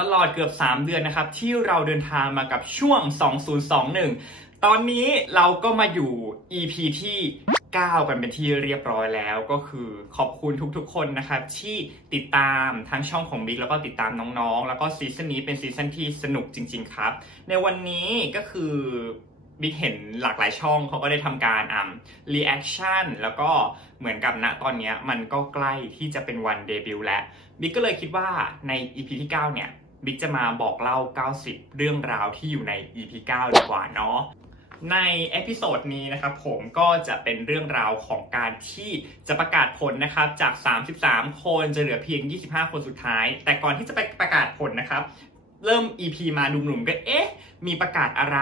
ตลอดเกือบ 3 เดือนนะครับ ที่เราเดินทางมากับช่วง 2021 ตอนนี้เราก็มาอยู่ EP ที่ 9 กันเป็นที่เรียบร้อยแล้ว ก็คือขอบคุณทุกๆ คนนะครับ ที่ติดตามทั้งช่องของบิ๊กแล้วก็ติดตามน้องๆ แล้วก็ซีซั่นนี้เป็นซีซั่นที่สนุกจริง ๆ ครับ ในวันนี้ก็คือบิ๊กเห็นหลากหลายช่องเขาก็ได้ทำการอ่า reaction แล้วก็เหมือนกับณตอนนี้มันก็ใกล้ที่จะเป็นวันเดบิวต์แล้วบิ๊กก็เลยคิดว่าใน EP ที่ 9 เนี่ย บิ๊กจะมาบอกเล่า 90 เรื่องราวที่อยู่ใน EP 9 ดีกว่าเนาะในเอพิโซดนี้นะครับผมก็จะเป็นเรื่องราวของการที่จะประกาศผลนะครับจาก 33 คนจะเหลือเพียง 25 คนสุดท้าย แต่ก่อนที่จะไปประกาศผลนะครับ เริ่ม EP มาหนุ่มๆก็เอ๊ะ มีประกาศอะไร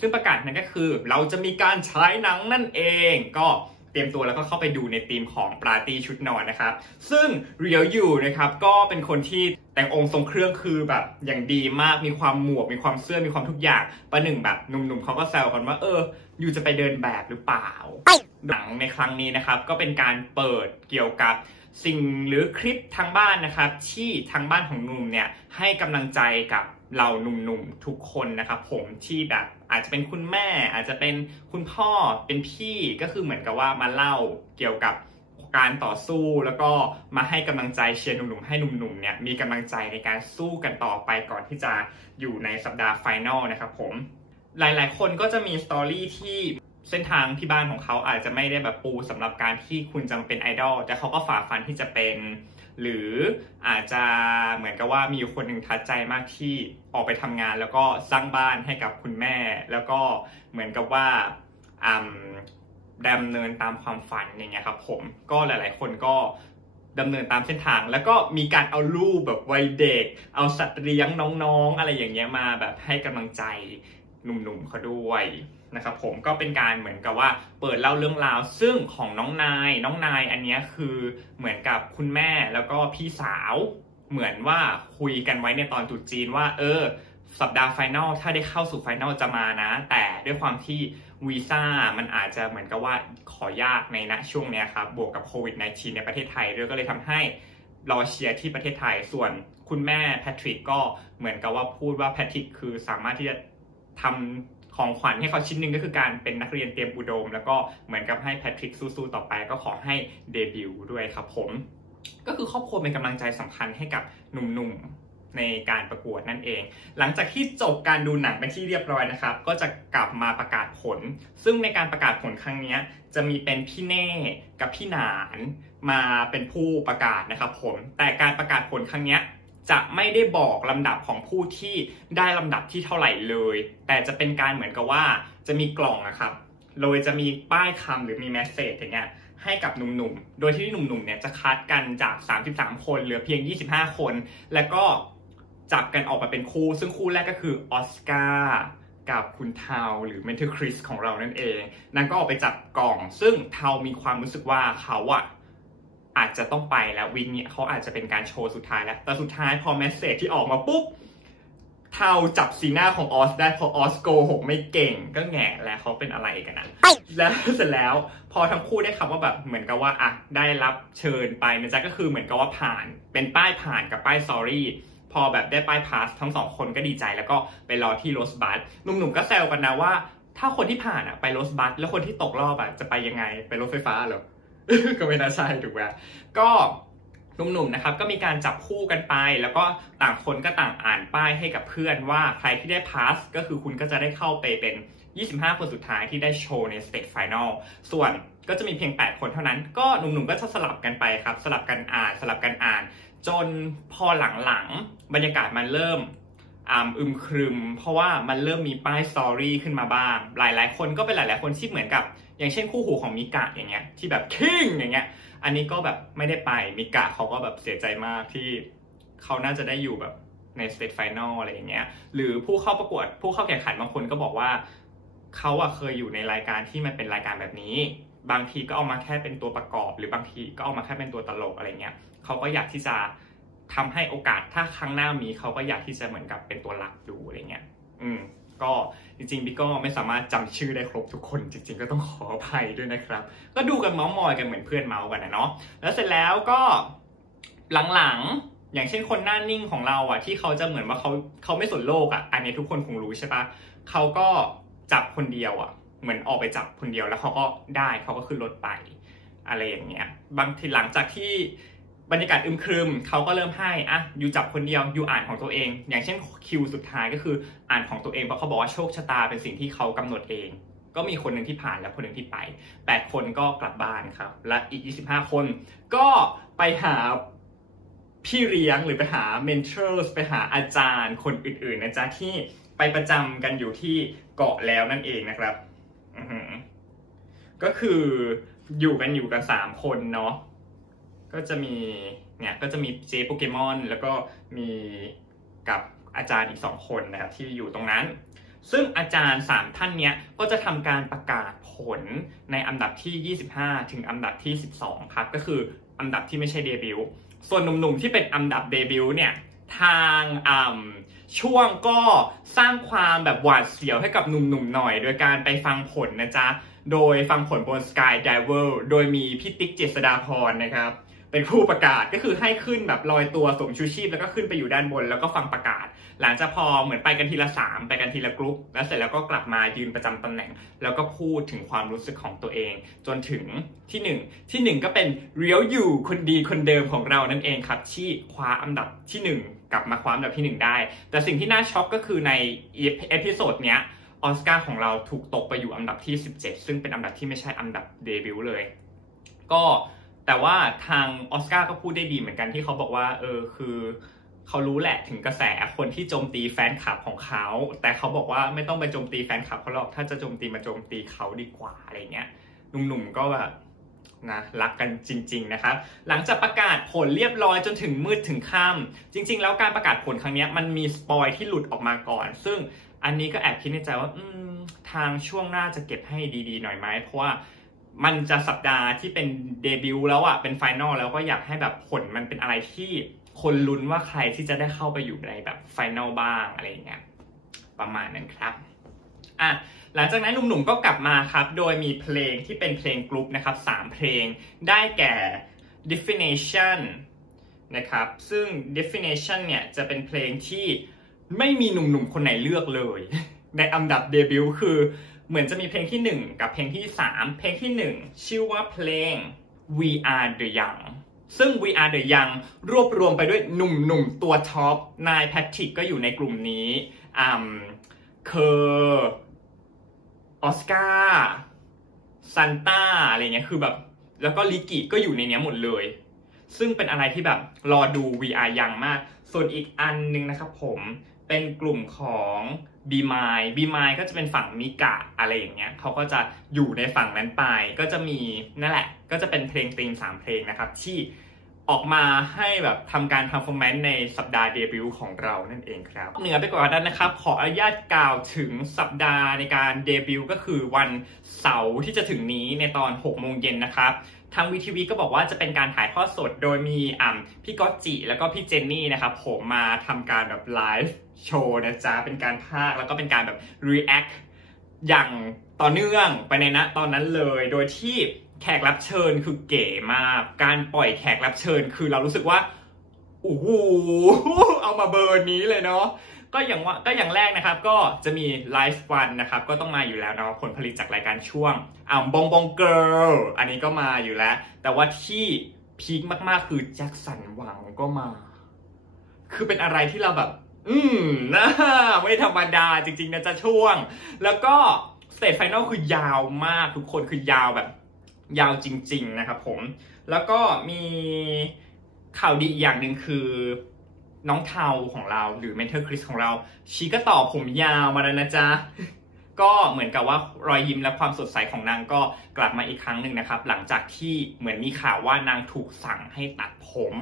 ซึ่งประกาศนั้นก็คือ เราจะมีการฉายหนังนั่นเอง ก็เตรียมตัวแล้วก็เข้าไปดูในธีมของปาร์ตี้ชุดนอนนะครับ ซึ่งเรียวอยู่นะครับก็เป็นคนที่ แต่งองค์ทรงเครื่องคือแบบอย่างดีมากมีความหมวกมีความเสื้อมีความทุกอย่างประหนึ่งแบบหนุ่มๆเขาก็แซวกันว่า เออ อยู่จะไปเดินแบบหรือเปล่าหนังในครั้งนี้นะครับ ก็เป็นการเปิดเกี่ยวกับสิ่งหรือคลิปทางบ้านนะครับ ที่ทางบ้านของหนุ่มเนี่ยให้กำลังใจกับเราหนุ่มๆทุกคนนะครับ ผมที่แบบอาจจะเป็นคุณแม่ อาจจะเป็นคุณพ่อเป็นพี่ก็คือเหมือนกับว่ามาเล่าเกี่ยวกับ การต่อสู้แล้วก็มาให้กำลังใจเชียร์หนุ่มๆให้หนุ่มๆเนี่ยมีกำลังใจในการสู้กันต่อไปก่อนที่จะอยู่ในสัปดาห์ไฟนอลนะครับผมหลายๆ คนก็จะมีสตอรี่ที่เส้นทางที่บ้านของเขาอาจจะไม่ได้แบบปูสำหรับการที่คุณจะเป็นไอดอลแต่เขาก็ฝ่าฟันที่จะเป็น หรืออาจจะเหมือนกับว่ามีคนหนึ่งทัดใจมากที่ออกไปทำงาน แล้วก็สร้างบ้านให้กับคุณแม่ แล้วก็เหมือนกับว่า ดำเนินตามความฝันอย่างเงี้ยครับผมก็หลาย ๆ คนก็ดำเนินตามเส้นทาง แล้วก็มีการเอารูปแบบวัยเด็ก เอาสัตว์เลี้ยงน้องๆ อะไรอย่างเงี้ยมาแบบให้กำลังใจหนุ่มๆเขาด้วยนะครับผมก็เป็นการเหมือนกับว่าเปิดเล่าเรื่องราวซึ่งของน้องนายน้องนายอันนี้คือเหมือนกับคุณแม่แล้วก็พี่สาวเหมือนว่าคุยกันไว้ในตอนจุดจีนว่า เออ สัปดาห์ไฟนลถ้าได้เข้าสู่ไฟนลจะมานะ แต่ด้วยความที่วีซ่ามันอาจจะเหมือนกับว่าขอยากในณช่วงนี้ครับ บวกกับโควิด -19 ในประเทศไทยด้วยก็เลยทำให้รอเชียร์ที่ประเทศไทย ส่วนคุณแม่แพทริกก็เหมือนกับว่าพูดว่าแพทริกคือสามารถที่จะทำของขวัญให้เขาชิ้นหนึ่งก็คือการเป็นนักเรียนเตรียมอุดม แล้วก็เหมือนกับให้แพทริกสู้ๆต่อไปก็ขอให้เดบิวต์ด้วยครับผม ก็คือครอบครัวเป็นกำลังใจสำคัญให้กับหนุ่มๆ ในการประกวดนั่นเอง หลังจากที่จบการดูหนังเป็นที่เรียบร้อยนะครับ ก็จะกลับมาประกาศผล ซึ่งในการประกาศผลครั้งนี้จะมีเป็นพี่เน่กับพี่หนานมาเป็นผู้ประกาศนะครับผม แต่การประกาศผลครั้งนี้จะไม่ได้บอกลำดับของผู้ที่ได้ลำดับที่เท่าไหร่เลย แต่จะเป็นการเหมือนกับว่าจะมีกล่องนะครับ โดยจะมีป้ายคำหรือมีแมสเซจอย่างเงี้ยให้กับหนุ่มๆ โดยที่หนุ่มๆ เนี่ยจะคัดกันจาก 33 คนเหลือเพียง 25 คน แล้วก็ จับกันออกมาเป็นคู่ ซึ่งคู่แรกก็คือออสการ์กับคุณเทาหรือเมนเทอร์คริสของเรานั่นเอง นั่นก็ออกไปจับกล่อง ซึ่งเทามีความรู้สึกว่าเขาอะอาจจะต้องไปแล้ววินเนี่ยเขาอาจจะเป็นการโชว์สุดท้ายแล้ว แต่สุดท้ายพอแมสเซจที่ออกมาปุ๊บเทาจับสีหน้าของออสได้พอออสโกหกไม่เก่งก็แง่แล้วเขาเป็นอะไรกันนะแล้วเสร็จแล้วพอทั้งคู่ได้คำว่าแบบเหมือนกับว่าอะได้รับเชิญไปนะจ๊ะก็คือเหมือนกับว่าผ่านเป็นป้ายผ่านกับป้ายส อรี่พอแบบได้ป้ายพาสทั้งสองคนก็ดีใจแล้วก็ไปรอที่โรสบัสหนุ่มๆก็แซวกันนะว่า ถ้าคนที่ผ่านอะไปโรสบัสแล้วคนที่ตกรอบอะจะไปยังไงไปรถไฟฟ้าเหรอก็ไม่น่าใช่ถูกไหมก็หนุ่มๆนะครับก็มีการจับคู่กันไป แล้วก็ต่างคนก็ต่างอ่านป้ายให้กับเพื่อนว่าใครที่ได้พาสก็คือคุณก็จะได้เข้าไปเป็น 25 คนสุดท้ายที่ได้โชว์ในสเตจไฟแนลส่วนก็จะมีเพียง 8 คนเท่านั้น ก็หนุ่มๆก็จะสลับกันไปครับ สลับกันอ่านสลับกันอ่าน จนพอหลังๆ บรรยากาศมันเริ่มอึมครึม เพราะว่ามันเริ่มมีป้ายสตอรี่ขึ้นมาบ้าง หลายๆ คนก็เป็นหลาย ๆ คนที่เหมือนกับ อย่างเช่นคู่หูของมิกะอย่างเงี้ยที่แบบคิงอย่างเงี้ย อันนี้ก็แบบไม่ได้ไปมิกะเขาก็แบบเสียใจมากที่เขาน่าจะได้อยู่แบบในสเตจไฟแนลอะไรอย่างเงี้ย หรือผู้เข้าประกวด ผู้เข้าแข่งขันบางคนก็บอกว่าเขาอะเคยอยู่ในรายการที่มันเป็นรายการแบบนี้ บางทีก็เอามาแค่เป็นตัวประกอบ หรือบางทีก็เอามาแค่เป็นตัวตลกอะไรเงี้ย เขาก็อยากที่จะทำให้โอกาสถ้าครั้งหน้ามีเขาก็อยากที่จะเหมือนกับเป็นตัวหลักดูอะไรเงี้ย อืม ก็จริงๆบิ๊กก็ไม่สามารถจำชื่อได้ครบทุกคนจริง ๆ ก็ต้องขออภัยด้วยนะครับ ก็ดูกันเมาส์มอยกันเหมือนเพื่อนเมาส์กันนะเนาะแล้วเสร็จแล้วก็หลังๆอย่างเช่นคนหน้านิ่งของเราอะที่เขาจะเหมือนว่าเขาเขาไม่สนโลกอะอันนี้ทุกคนคงรู้ใช่ปะเขาก็จับคนเดียวอะ เหมือนออกไปจับคนเดียวแล้วเขาก็ได้เขาก็ขึ้นรถไป อะไรอย่างเงี้ยบางทีหลังจากที่ บรรยากาศอึมครึมเขาก็เริ่มให้อะอยู่จับคนเดียวอยู่อ่านของตัวเอง อย่างเช่นคิวสุดท้ายก็คืออ่านของตัวเองเพราะเขาบอกว่าโชคชะตาเป็นสิ่งที่เขากำหนดเอง ก็มีคนหนึ่งที่ผ่านและคนหนึ่งที่ไป 8 คนก็กลับบ้านครับ และอีก 25 คน ก็ไปหาพี่เลี้ยงหรือไปหาเมนเทอร์ไปหาอาจารย์คนอื่นๆนะจ๊ะที่ไปประจำกันอยู่ที่เกาะแล้วนั่นเองนะครับก็คืออยู่กันอยู่กันสามคนเนาะ ก็จะมีเนี่ยก็จะมีเจโปเกมอนแล้วก็มีกับอาจารย์อีกสองคนนะครับที่อยู่ตรงนั้น ซึ่งอาจารย์ 3 ท่านเนี้ยก็จะทำการประกาศผลในอันดับที่ 25 ถึงอันดับที่ 12 ครับ ก็คืออันดับที่ไม่ใช่เดบิวต์ส่วนหนุ่มๆที่เป็นอันดับเดบิวต์เนี่ยทางอ่ช่วงก็สร้างความแบบหวาดเสียวให้กับหนุ่มๆหน่อย โดยการไปฟังผลนะจ๊ะ โดยฟังผลบน Sky Diver โดยมีพี่ติ๊กเจษดาพรนะครับ เป็นผู้ประกาศก็คือให้ขึ้นแบบลอยตัวสวมชูชีพแล้วก็ขึ้นไปอยู่ด้านบนแล้วก็ฟังประกาศ หลังจากพอเหมือนไปกันทีละสามไปกันทีละกรุ๊ปแล้วเสร็จแล้วก็กลับมายืนประจำตำแหน่ง แล้วก็พูดถึงความรู้สึกของตัวเอง จนถึงที่ 1 ที่ 1 ก็เป็นเรียวอยู่คนดีคนเดิมของเรานั่นเองครับที่คว้าอันดับที่ 1 กลับมาคว้าอันดับที่ 1 ได้ แต่สิ่งที่น่าช็อกก็คือในเอพิโซดเนี้ยออสการ์ของเราถูกตกไปอยู่อันดับที่ 17 ซึ่งเป็นอันดับที่ไม่ใช่อันดับเดบิวต์เลย ก็ แต่ว่าทางออสการ์ก็พูดได้ดีเหมือนกันที่เขาบอกว่า เออคือเขารู้แหละถึงกระแสคนที่โจมตีแฟนคลับของเขา แต่เขาบอกว่าไม่ต้องไปโจมตีแฟนคลับเขาหรอกถ้าจะโจมตีมาโจมตีเขาดีกว่าอะไรเงี้ยหนุ่มๆก็แบบนะรักกันจริง ๆ นะครับ หลังจากประกาศผลเรียบร้อยจนถึงมืดถึงค่ำจริง ๆ แล้วการประกาศผลครั้งนี้มันมีสปอยที่หลุดออกมาก่อน ซึ่งอันนี้ก็แอบคิดในใจว่าทางช่วงหน้าจะเก็บให้ดี ๆ หน่อยไหมเพราะว่า มันจะสัปดาห์ที่เป็นเดบิวต์แล้วอะเป็นไฟนอลแล้วก็อยากให้แบบผลมันเป็นอะไรที่คนลุ้นว่าใครที่จะได้เข้าไปอยู่ในแบบไฟนอลบ้างอะไรเงี้ยประมาณนั้นครับอะหลังจากนั้นหนุ่มๆก็กลับมาครับ โดยมีเพลงที่เป็นเพลงกรุ๊ปนะครับ3เพลงได้แก่ definition นะครับซึ่ง definition เนี่ยจะเป็นเพลงที่ไม่มีหนุ่มๆคนไหนเลือกเลย ในอันดับเดบิวต์คือ เหมือนจะมีเพลงที่ 1 กับเพลงที่ 3 เพลงที่ 1 ชื่อว่าเพลง We Are the Young ซึ่ง We Are the Young รวบรวมไปด้วยหนุ่มๆ ตัวท็อป นายแพทริกก็อยู่ในกลุ่มนี้อ่าเคอร์ออสการ์ซันต้าอะไรเงี้ยคือแบบ แล้วก็ลิกิก็อยู่ในนี้หมดเลย ซึ่งเป็นอะไรที่แบบรอดู VR ยังมาก ส่วนอีกอันนึงนะครับผมเป็นกลุ่มของ บีมายบีมายก็จะเป็นฝั่งมิกะอะไรอย่างเงี้ยเขาก็จะอยู่ในฝั่งนั้นไป ก็จะมีนั่นแหละ ก็จะเป็นเพลงตีมสามเพลงนะครับที่ ออกมาให้แบบทำการทำฟอร์แมนในสัปดาห์เดบิวต์ของเรานั่นเองครับเหนือไปกว่านั้นนะครับ ขออนุญาตกล่าวถึงสัปดาห์ในการเดบิวต์ก็คือวันเสาร์ที่จะถึงนี้ในตอน 6 โมงเย็นนะครับทางวีทีวีก็บอกว่าจะเป็นการถ่ายทอดสดโดยมีอ่าพี่ก๊อตจิ แล้วก็พี่เจนนี่นะครับผมมาทำการแบบไลฟ์โชว์นะจ๊ะ เป็นการพากแล้วก็เป็นการแบบ react อย่างต่อเนื่องไปในณตอนนั้นเลย โดยที่ แขกรับเชิญคือเก๋มาก การปล่อยแขกรับเชิญคือเรารู้สึกว่าโอ้โหเอามาเบอร์นี้เลยเนาะก็อย่างว่าก็อย่างแรกนะครับก็จะมีไลฟ์วันนะครับก็ต้องมาอยู่แล้วเนาะผลผลิตจากรายการช่วงอ่าบองบองเกิร์ลอันนี้ก็มาอยู่แล้ว แต่ว่าที่พีคมากๆคือแจ็คสันหวังก็มา คือเป็นอะไรที่เราแบบ อืมนะไม่ธรรมดาจริงๆนะจะช่วง แล้วก็สเตจไฟนอลคือยาวมากทุกคนคือยาวแบบ ยาวจริง ๆ นะครับผม แล้วก็มีข่าวดีอย่างหนึ่งคือน้องเทาของเราหรือเมนเทอร์คริสของเรา ชีก็ต่อผมยาวมาแล้วนะจ๊ะ ก็เหมือนกับว่ารอยยิ้มและความสดใสของนางก็กลับมาอีกครั้งหนึ่งนะครับ หลังจากที่เหมือนมีข่าวว่านางถูกสั่งให้ตัดผม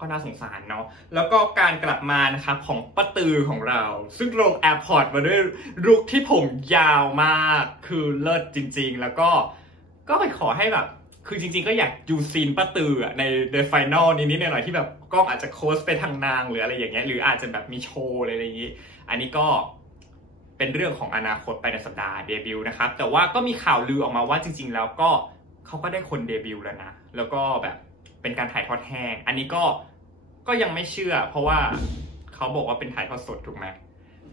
ก็น่าสงสารเนาะแล้วก็การกลับมานะครับของป้าตือของเรา ซึ่งลงแอร์พอร์ตมาด้วยลุคที่ผมยาวมากคือเลิศจริง ๆ แล้วก็ ก็ไปขอให้แบบ คือจริงๆก็อยากดูซีนป้าตือในในไฟนอลนิดๆหน่อยๆที่แบบกล้องอาจจะโคสไปทางนางหรืออะไรอย่างเงี้ยหรืออาจจะแบบมีโชว์อะไรอย่างงี้ อันนี้ก็เป็นเรื่องของอนาคตไปในสัปดาห์เดบิวต์นะครับ แต่ว่าก็มีข่าวลือออกมาว่าจริง ๆ แล้วก็เขาก็ได้คนเดบิวต์แล้วนะ แล้วก็แบบเป็นการถ่ายทอดแห้ง อันนี้ก็ก็ยังไม่เชื่อ เพราะว่าเขาบอกว่าเป็นถ่ายทอดสดถูกไหม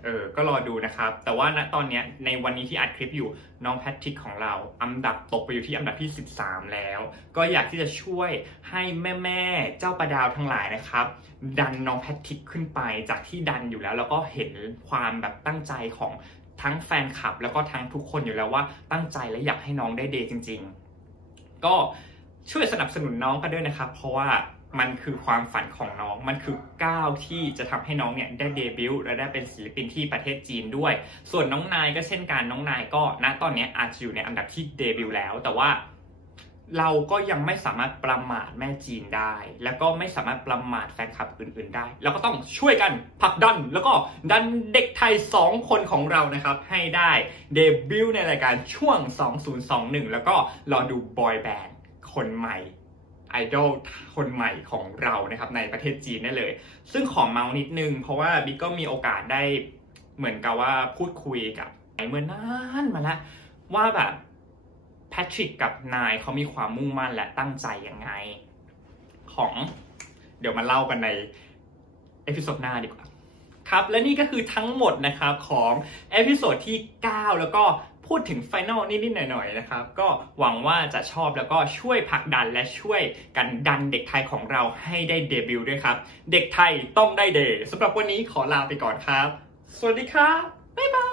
เออ ก็รอดูนะครับ แต่ว่าณตอนนี้ในวันนี้ที่อัดคลิปอยู่น้องแพทริกของเราอันดับตกไปอยู่ที่อันดับที่ 13 แล้ว ก็อยากที่จะช่วยให้แม่ๆ เจ้าประดาวทั้งหลายนะครับ ดันน้องแพทริกขึ้นไปจากที่ดันอยู่แล้ว แล้วก็เห็นความแบบตั้งใจของทั้งแฟนคลับ แล้วก็ทั้งทุกคนอยู่แล้วว่าตั้งใจและอยากให้น้องได้เดย์จริง ๆ ก็ช่วยสนับสนุนน้องกันด้วยนะครับ เพราะว่า มันคือความฝันของน้อง มันคือก้าวที่จะทำให้น้องเนี่ยได้เดบิวต์และได้เป็นศิลปินที่ประเทศจีนด้วย ส่วนน้องนายก็เช่นกันน้องนายก็ณตอนนี้อาจจะอยู่ในอันดับที่เดบิวต์แล้ว แต่ว่าเราก็ยังไม่สามารถประมาทแม่จีนได้ แล้วก็ไม่สามารถประมาทแฟนคลับอื่นๆได้ เราก็ต้องช่วยกันผลักดัน แล้วก็ดันเด็กไทย 2 คนของเรานะครับ ให้ได้เดบิวต์ในรายการช่วง 2021 แล้วก็รอดูบอยแบนด์คนใหม่ ไอดอลคนใหม่ของเรานะครับในประเทศจีนได้เลย ซึ่งขอเมาส์นิดนึง เพราะว่าบิ๊กก็มีโอกาสได้เหมือนกับว่าพูดคุยกับไอเมื่อนานมาแล้วว่าแบบแพทริกกับนายเขามีความมุ่งมั่นและตั้งใจยังไง ของ เดี๋ยวมาเล่ากันในเอพิโซดหน้าดีกว่าครับและนี่ก็คือทั้งหมดนะครับของเอพิโซดที่ 9 แล้วก็ พูดถึงไฟนอลนิดๆหน่อยๆนะครับ ก็หวังว่าจะชอบแล้วก็ช่วยผลักดันและช่วยกันดันเด็กไทยของเราให้ได้เดบิวต์ด้วยครับ เด็กไทยต้องได้เดย์สำหรับวันนี้ขอลาไปก่อนครับ สวัสดีครับ บ๊ายบาย